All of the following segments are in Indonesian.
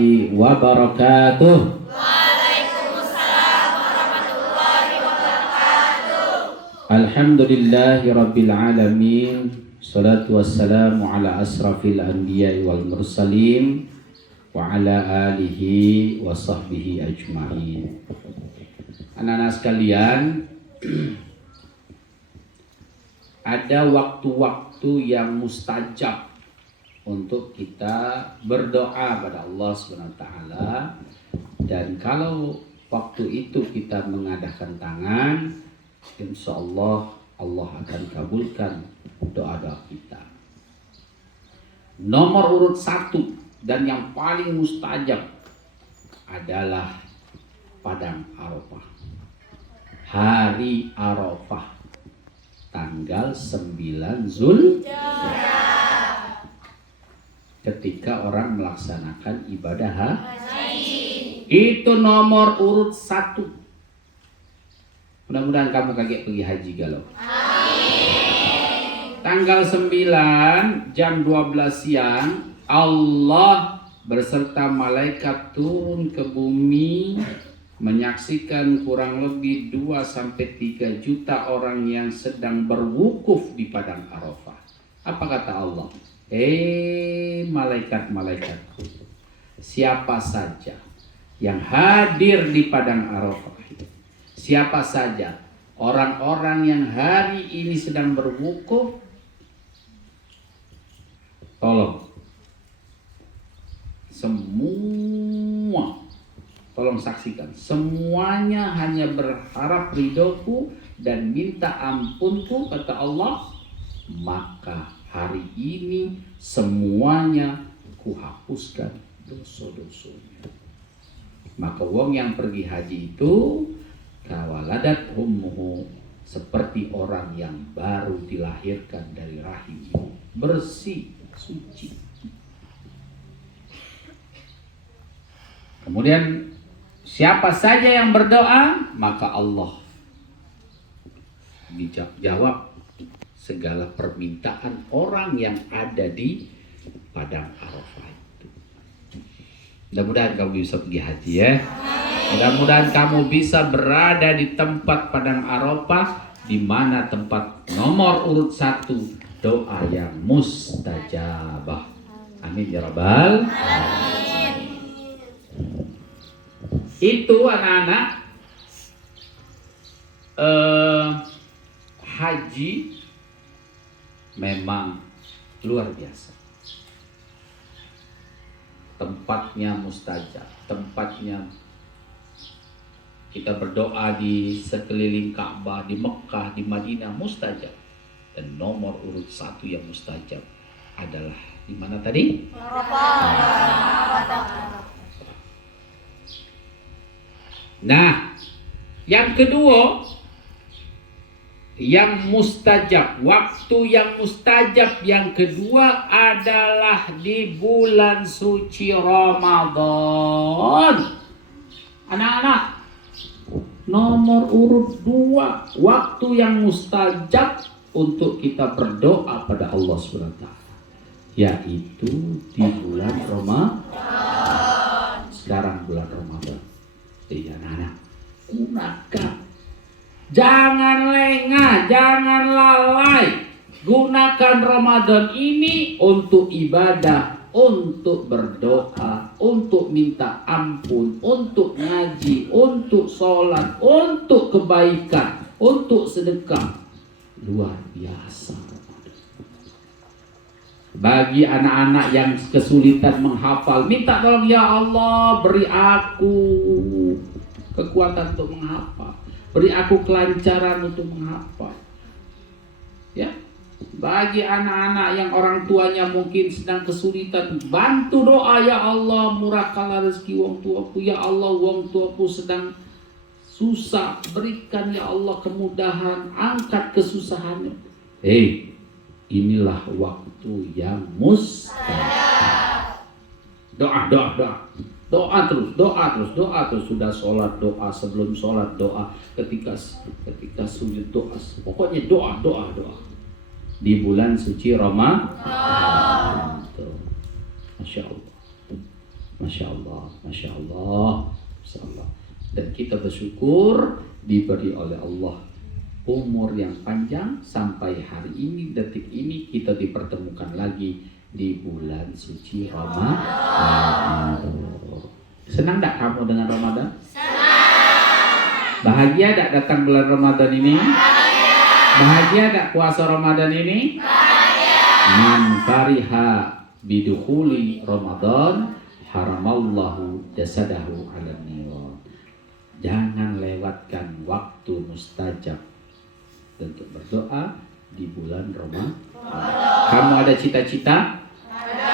warahmatullahi wabarakatuh. Waalaikumsalam warahmatullahi wabarakatuh. Alhamdulillahi rabbil alamin. Salatu wassalamu ala asrafil anbiya'i wal mursalin wa ala alihi wa sahbihi ajma'in. Anak-anak sekalian, ada waktu-waktu yang mustajab untuk kita berdoa pada Allah SWT. Dan kalau waktu itu kita mengadakan tangan, insya Allah Allah akan kabulkan doa-doa kita. Nomor urut 1 dan yang paling mustajab adalah Padang Arafah. Hari Arafah tanggal 9 Zulhijjah, ketika orang melaksanakan ibadah haji. Itu nomor urut 1. Mudah-mudahan kamu kaget pergi haji galau. Tanggal 9 jam 12 siang Allah berserta malaikat turun ke bumi, menyaksikan kurang lebih 2-3 juta orang yang sedang berwukuf di Padang Arafah. Apa kata Allah? Malaikat-malaikatku, siapa saja yang hadir di Padang Arafah, siapa saja orang-orang yang hari ini sedang berwukuf, tolong semua, tolong saksikan, semuanya hanya berharap ridhoku dan minta ampunku, kata Allah, maka hari ini semuanya kuhapuskan dosa-dosanya. Maka wong yang pergi haji itu kawaladat ummuhu, seperti orang yang baru dilahirkan dari rahim ibu, bersih, suci. Kemudian siapa saja yang berdoa, maka Allah dijawab segala permintaan orang yang ada di Padang Arafah itu. Mudah-mudahan kamu bisa pergi haji ya. Mudah-mudahan kamu bisa berada di tempat Padang Arafah, di mana tempat nomor urut 1 doa yang mustajabah. Amin ya rabbal alamin. Itu anak-anak, haji memang luar biasa. Tempatnya mustajab, tempatnya kita berdoa di sekeliling Ka'bah, di Mekah, di Madinah mustajab. Dan nomor urut 1 yang mustajab adalah di mana tadi? Nah, yang kedua, yang mustajab, waktu yang mustajab yang kedua adalah di bulan suci Ramadan. Anak-anak, nomor urut 2 waktu yang mustajab untuk kita berdoa pada Allah SWT, yaitu di bulan Ramadan. Sekarang bulan Ramadan. Jadi anak-anak, gunakan, jangan lengah, jangan lalai. Gunakan Ramadan ini untuk ibadah, untuk berdoa, untuk minta ampun, untuk ngaji, untuk sholat, untuk kebaikan, untuk sedekah. Luar biasa. Bagi anak-anak yang kesulitan menghafal, minta tolong, ya Allah, beri aku kekuatan untuk menghafal, beri aku kelancaran untuk menghafal. Ya, bagi anak-anak yang orang tuanya mungkin sedang kesulitan, bantu doa, ya Allah, murahkanlah rezeki wong tuaku, ya Allah, wong tuaku sedang susah, berikan ya Allah kemudahan, angkat kesusahannya. Inilah waktu yang mustajab. Doa terus. Sudah sholat doa, sebelum sholat doa, ketika sujud doa. Pokoknya doa. Di bulan suci Ramadan. Masya Allah. Masya Allah, Masya Allah, Masya Allah. Dan kita bersyukur diberi oleh Allah umur yang panjang sampai hari ini, detik ini kita dipertemukan lagi di bulan suci Ramadan. Senang tak kamu dengan Ramadan? Senang. Bahagia tak datang bulan Ramadan ini? Bahagia tak puasa Ramadan ini? Bahagia. Man fariha bidukhuli Ramadan haramallahu jasadahu ala niran. Jangan lewatkan waktu mustajab untuk berdoa di bulan Ramadan. Kamu ada cita-cita? Ada.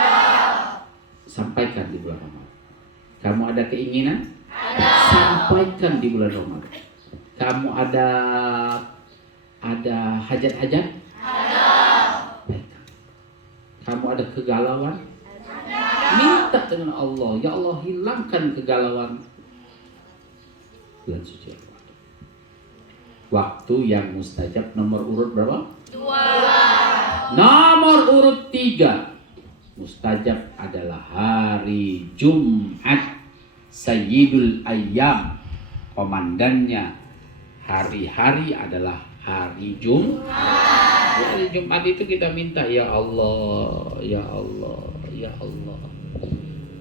Sampaikan di bulan Ramadan. Kamu ada keinginan? Ada. Sampaikan di bulan Ramadan. Kamu ada hajat-hajat? Ada. Kamu ada kegalauan? Ada. Minta dengan Allah, ya Allah hilangkan kegalauan. Bulan suci Ramadan. Waktu yang mustajab nomor urut berapa? 2. Nomor urut 3. Mustajab adalah hari Jumat, Sayyidul Ayyam. Komandannya hari-hari adalah hari Jumat. Hari Jumat itu kita minta, ya Allah, ya Allah, ya Allah.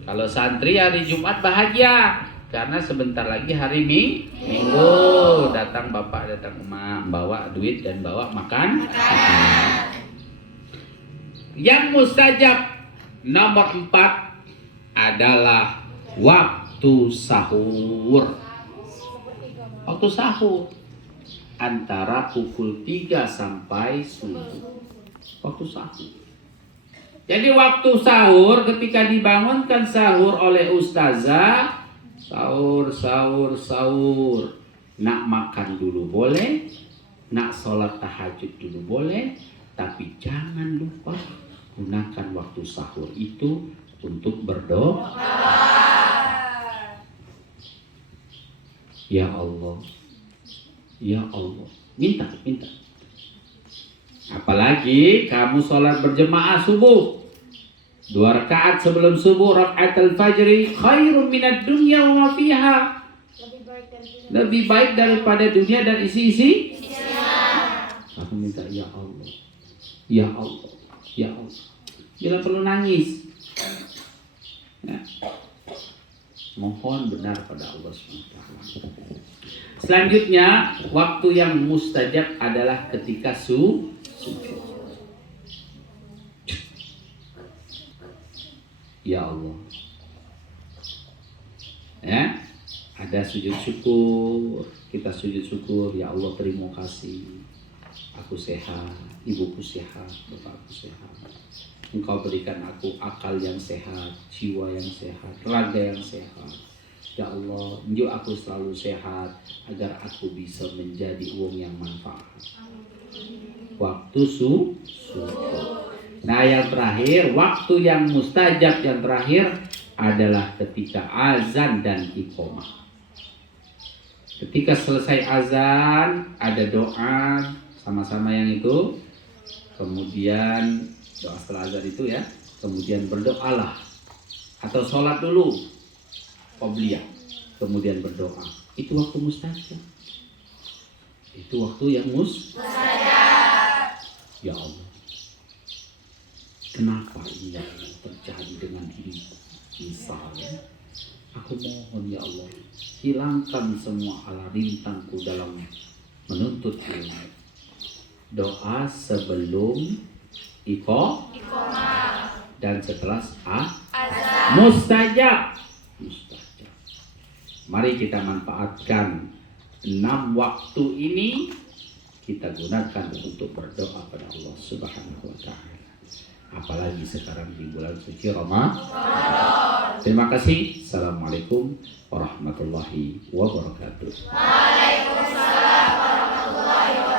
Kalau santri hari Jumat bahagia, karena sebentar lagi hari Minggu. Datang bapak, datang emak, bawa duit dan bawa makan. Yang mustajab nomor 4 adalah waktu sahur. Waktu sahur antara pukul 3 sampai subuh. Waktu sahur. Jadi waktu sahur ketika dibangunkan sahur oleh ustazah, sahur. Nak makan dulu boleh, nak sholat tahajud dulu boleh, tapi jangan lupa gunakan waktu sahur itu untuk berdoa. Ya Allah, ya Allah, minta. Apalagi kamu sholat berjemaah subuh, 2 rakaat sebelum subuh, rakaatul fajri khairun minad dunya wa ma fiha. Lebih baik daripada dunia dan isi-isi. Aku minta, ya Allah, ya Allah, ya Allah. Bila perlu nangis, ya. Mohon benar pada Allah SWT. Selanjutnya, waktu yang mustajab adalah ketika sujud. Ya Allah, ya, ada sujud syukur. Kita sujud syukur, ya Allah terima kasih. Aku sehat, ibuku sehat, bapakku sehat. Engkau berikan aku akal yang sehat, jiwa yang sehat, raga yang sehat. Ya Allah, unjuk aku selalu sehat agar aku bisa menjadi uang yang manfaat. Waktu syukur. Nah, yang terakhir, waktu yang mustajab yang terakhir adalah ketika azan dan iqamah. Ketika selesai azan, ada doa sama-sama yang itu. Kemudian doa setelah azan itu ya. Kemudian berdoalah atau sholat dulu, qobliyah. Kemudian berdoa. Itu waktu mustajab. Itu waktu yang mustajab. Ya Allah. Kenapa ini yang terjadi dengan diriku? Misalnya, aku mohon ya Allah, hilangkan semua ala rintangku dalam menuntut ilmu. Doa sebelum iqamah dan setelah azan. Mustajab. Mari kita manfaatkan 6 waktu ini, kita gunakan untuk berdoa pada Allah Subhanahu wa Ta'ala. Apalagi sekarang di bulan suci Ramadan. Terima kasih. Assalamualaikum warahmatullahi wabarakatuh. Waalaikumsalam warahmatullahi wabarakatuh.